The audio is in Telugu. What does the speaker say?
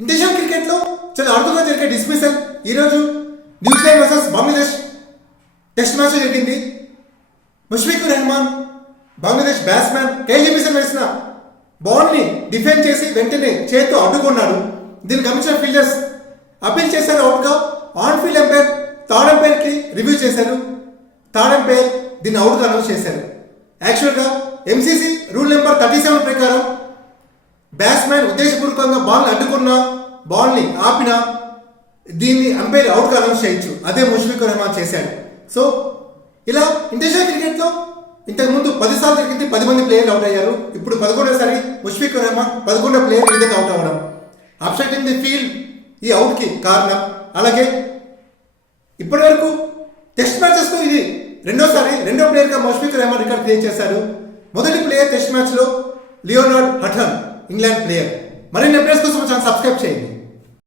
ఇంటర్నేషనల్ క్రికెట్లో చాలా అరుదుగా జరిగే డిస్మిసల్ ఈరోజు New Zealand versus Bangladesh test match జరిగింది. Mushfiqur Rahman Bangladesh batsmen Kyle Jamieson వేసిన బాల్ని డిఫెండ్ చేసి వెంటనే చేతితో అడ్డుకున్నాడు. దీన్ని గమనించిన ఫీల్డర్స్ అపీల్ చేశారు అవుట్గా. ఆన్ ఫీల్డ్ ఎంపైర్ థర్డ్ ఎంపైర్కి రివ్యూ చేశారు. థర్డ్ ఎంపైర్ దీన్ని అవుట్గా అనౌన్స్ చేశారు. యాక్చువల్గా ఎంసీసీ రూల్ నెంబర్ 37 ప్రకారం బ్యాట్స్మెన్ ఉద్దేశపూర్వకంగా బాల్ని అడ్డుకున్న బాల్ని ఆపిన దీన్ని అంపైర్ అవుట్గా అనౌన్స్ చేయొచ్చు. అదే ముష్ఫికుర్ రెహమాన్ చేశాడు. సో ఇలా ఇంటర్నేషనల్ క్రికెట్లో ఇంతకుముందు 10 సార్లు జరిగింది, 10 మంది ప్లేయర్లు అవుట్ అయ్యారు. ఇప్పుడు 11వసారి ముష్ఫికుర్ రెహమాన్ 11వ ప్లేయర్ ఈ విధంగా అవుట్ అవ్వడం అప్సెట్ ది ఫీల్డ్ ఈ అవుట్కి కారణం. అలాగే ఇప్పటివరకు టెస్ట్ మ్యాచెస్లో ఇది రెండో ప్లేయర్గా ముష్ఫికుర్ రెహమాన్ రికార్డ్ క్రియేట్ చేశాడు. మొదటి ప్లేయర్ టెస్ట్ మ్యాచ్లో లియోనార్డ్ హటన్ ఇంగ్లాండ్ ప్లేయర్. మరిన్ని అప్డేట్స్ కోసం ఛానల్ సబ్స్క్రైబ్ చేయండి.